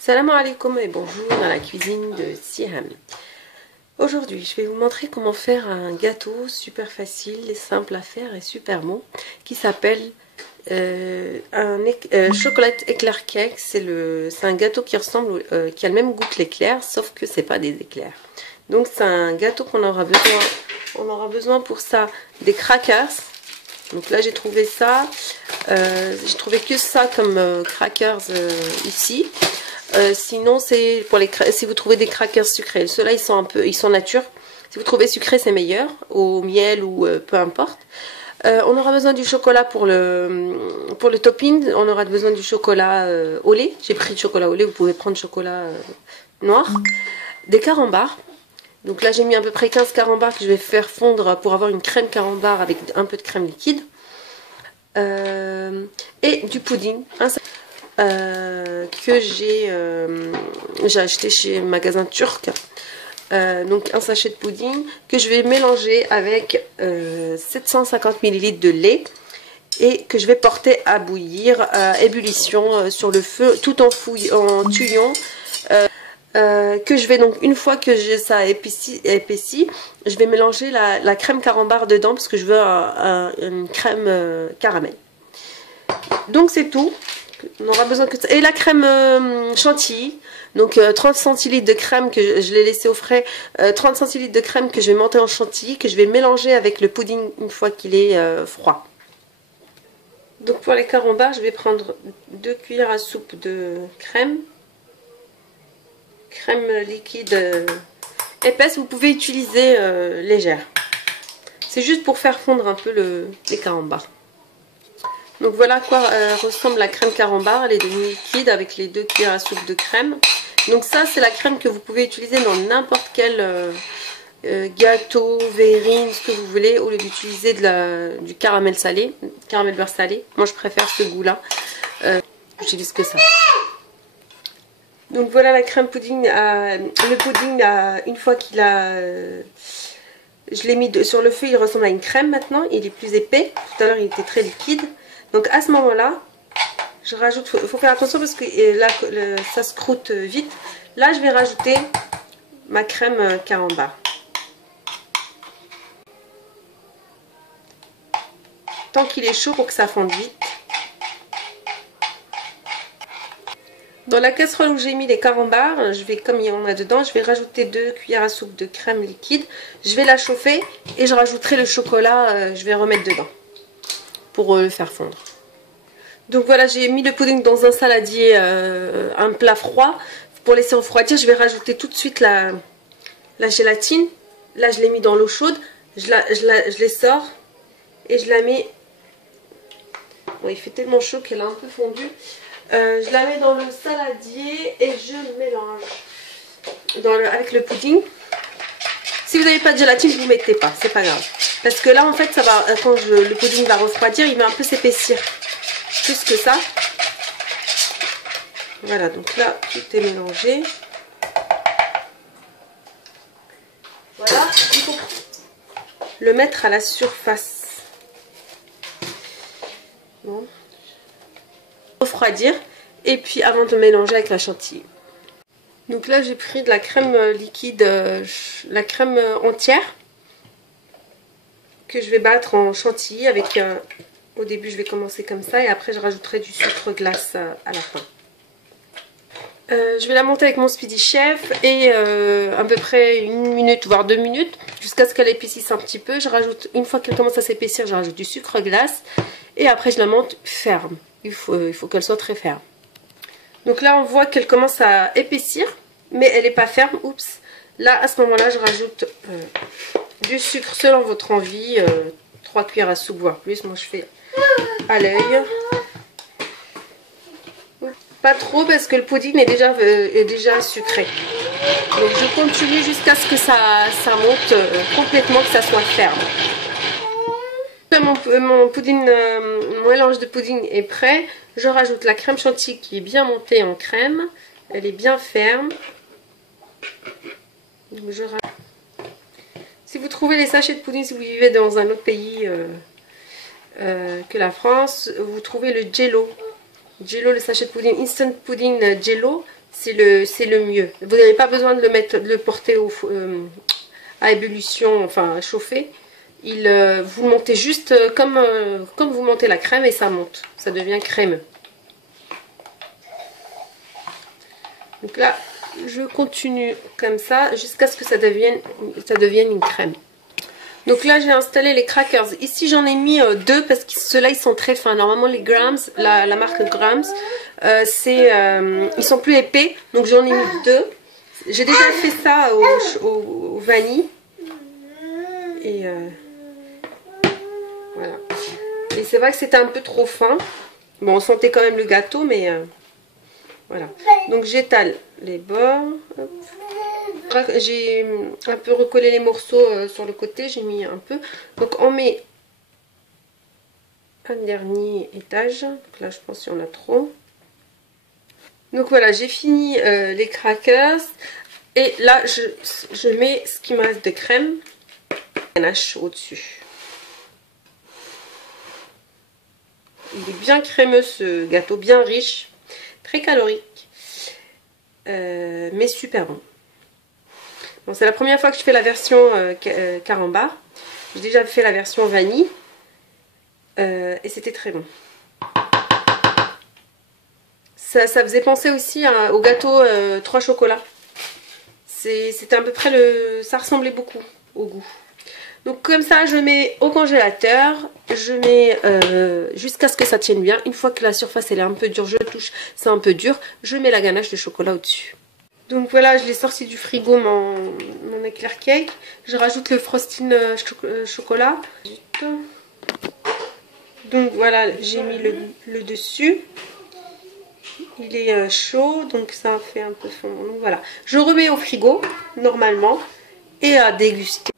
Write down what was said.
Salam alaikum et bonjour dans la cuisine de Siham. Aujourd'hui, je vais vous montrer comment faire un gâteau super facile, simple à faire et super bon qui s'appelle chocolat éclair cake. C'est un gâteau qui ressemble, qui a le même goût que l'éclair, sauf que c'est pas des éclairs. Donc c'est un gâteau qu'on aura besoin. On aura besoin pour ça des crackers. Donc là j'ai trouvé ça. J'ai trouvé que ça comme crackers ici. Sinon c'est pour si vous trouvez des crackers sucrés. Ceux-là ils sont nature. Si vous trouvez sucré c'est meilleur, au miel ou peu importe. On aura besoin du chocolat pour le topping. On aura besoin du chocolat au lait. J'ai pris du chocolat au lait. Vous pouvez prendre chocolat noir. Des carambars. Donc là j'ai mis à peu près 15 carambars que je vais faire fondre pour avoir une crème carambar avec un peu de crème liquide. Et du pudding. Que j'ai acheté chez un magasin turc. Donc un sachet de pudding que je vais mélanger avec 750 ml de lait et que je vais porter à bouillir à ébullition sur le feu tout en touillant. Que je vais donc, une fois que j'ai ça épaissi, je vais mélanger la crème carambar dedans parce que je veux une crème caramel. Donc c'est tout. On aura besoin que ça. Et la crème chantilly, donc 30 centilitres de crème que je l'ai laissé au frais, 30 centilitres de crème que je vais monter en chantilly, que je vais mélanger avec le pudding une fois qu'il est froid. Donc pour les carambars, je vais prendre 2 cuillères à soupe de crème liquide épaisse. Vous pouvez utiliser légère. C'est juste pour faire fondre un peu les carambars. Donc voilà à quoi ressemble la crème carambar. Elle est demi-liquide avec les 2 cuillères à soupe de crème. Donc ça c'est la crème que vous pouvez utiliser dans n'importe quel gâteau, verrine, ce que vous voulez, au lieu d'utiliser du caramel salé, caramel beurre salé. Moi je préfère ce goût-là. J'utilise que ça. Donc voilà la crème pudding. Le pudding, une fois qu'il a... je l'ai mis sur le feu, il ressemble à une crème maintenant. Il est plus épais. Tout à l'heure il était très liquide. Donc à ce moment-là, je rajoute, il faut faire attention parce que là, ça se croûte vite. Là, je vais rajouter ma crème carambar. Tant qu'il est chaud pour que ça fonde vite. Dans la casserole où j'ai mis les carambars, comme il y en a dedans, je vais rajouter 2 cuillères à soupe de crème liquide. Je vais la chauffer et je rajouterai le chocolat, je vais remettre dedans pour le faire fondre. Donc voilà, j'ai mis le pudding dans un saladier, un plat froid pour laisser refroidir. Je vais rajouter tout de suite la gélatine. Là, je l'ai mis dans l'eau chaude. Je les sors et je la mets. Bon, il fait tellement chaud qu'elle a un peu fondu. Je la mets dans le saladier et je mélange avec le pudding. Si vous n'avez pas de gélatine, vous ne mettez pas, c'est pas grave. Parce que là, en fait, ça va, quand le pudding va refroidir, il va un peu s'épaissir. Plus que ça. Voilà, donc là, tout est mélangé. Voilà, il faut le mettre à la surface. Bon. Refroidir. Et puis, avant de mélanger avec la chantilly. Donc là, j'ai pris de la crème liquide, la crème entière, que je vais battre en chantilly avec... au début, je vais commencer comme ça et après, je rajouterai du sucre glace à la fin. Je vais la monter avec mon Speedy Chef et à peu près 1 minute, voire 2 minutes, jusqu'à ce qu'elle épaississe un petit peu. Je rajoute, une fois qu'elle commence à s'épaissir, je rajoute du sucre glace et après, je la monte ferme. Il faut qu'elle soit très ferme. Donc là, on voit qu'elle commence à épaissir, mais elle n'est pas ferme. Oups. Là, à ce moment-là, je rajoute du sucre selon votre envie, 3 cuillères à soupe, voire plus. Moi, je fais à l'œil. Pas trop parce que le pudding est déjà sucré. Donc, je continue jusqu'à ce que ça monte complètement, que ça soit ferme. Mon mélange de pudding est prêt. Je rajoute la crème chantilly qui est bien montée en crème. Elle est bien ferme. Donc si vous trouvez les sachets de pudding, si vous vivez dans un autre pays que la France, vous trouvez le Jello. Jello, le sachet de pudding, instant pudding Jello. c'est le mieux. Vous n'avez pas besoin de le porter à ébullition, enfin à chauffer. Vous le montez juste comme vous montez la crème et ça monte. Ça devient crémeux. Donc là, je continue comme ça jusqu'à ce que ça devienne une crème. Donc là, j'ai installé les crackers. Ici, j'en ai mis 2 parce que ceux-là, ils sont très fins. Normalement, les Grams, la marque Grams, ils sont plus épais. Donc j'en ai mis 2. J'ai déjà fait ça au vanille. Et voilà. Et c'est vrai que c'était un peu trop fin. Bon, on sentait quand même le gâteau, mais voilà. Donc j'étale les bords. Hop. J'ai un peu recollé les morceaux sur le côté, j'ai mis un peu. Donc on met un dernier étage. Donc là je pense qu'il y en a trop. Donc voilà, j'ai fini les crackers. Et là je mets ce qui me reste de crème. Ganache au-dessus. Il est bien crémeux ce gâteau, bien riche. Très calorique. Mais super bon. Bon, c'est la première fois que je fais la version carambar. J'ai déjà fait la version vanille. Et c'était très bon. Ça faisait penser aussi au gâteau 3 chocolats. C'était à peu près ça ressemblait beaucoup au goût. Donc comme ça, je mets au congélateur. Je mets jusqu'à ce que ça tienne bien. Une fois que la surface elle est un peu dure, je touche, c'est un peu dur. Je mets la ganache de chocolat au-dessus. Donc voilà, je l'ai sorti du frigo, mon éclair cake. Je rajoute le frosting chocolat. Donc voilà, j'ai mis le dessus. Il est chaud, donc ça fait un peu fond. Donc voilà, je remets au frigo, normalement, et à déguster.